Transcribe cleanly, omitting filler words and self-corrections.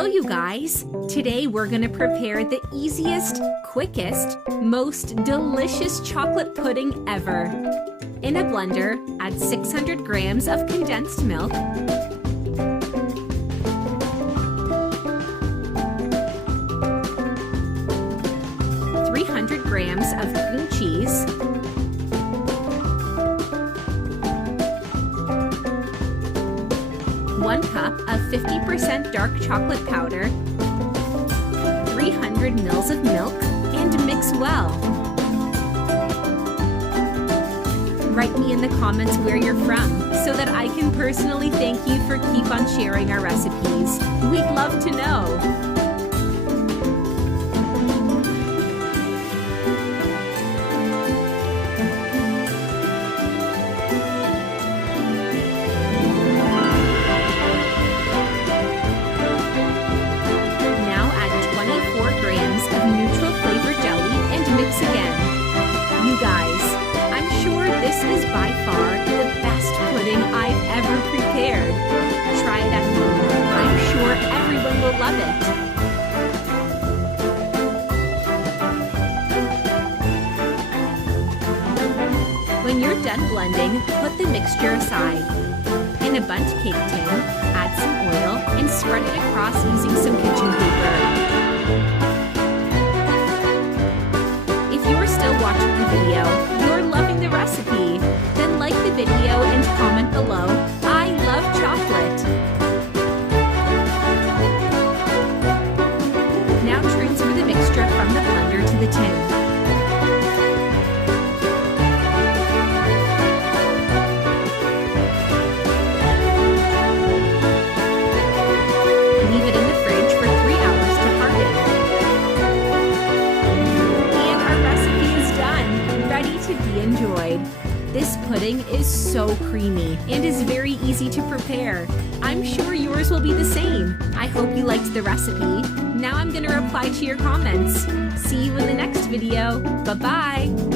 Hello, you guys! Today we're gonna prepare the easiest, quickest, most delicious chocolate pudding ever. In a blender, add 600 grams of condensed milk, 300 grams of cream cheese, 1 cup of 50% dark chocolate powder, 300 ml of milk, and mix well. Write me in the comments where you're from so that I can personally thank you for keep on sharing our recipes. We'd love to know. This is by far the best pudding I've ever prepared. Try it at home. I'm sure everyone will love it. When you're done blending, put the mixture aside. In a bundt cake tin, add some oil and spread it across using some kitchen paper. If you're still watching the video, you're loving the recipe, then like the video and comment below, I love chocolate. Now transfer the mixture from the blender to the tin. Leave it in the fridge for 3 hours to harden. And our recipe is done, ready to be enjoyed. This pudding is so creamy and is very easy to prepare. I'm sure yours will be the same. I hope you liked the recipe. Now I'm going to reply to your comments. See you in the next video. Bye-bye.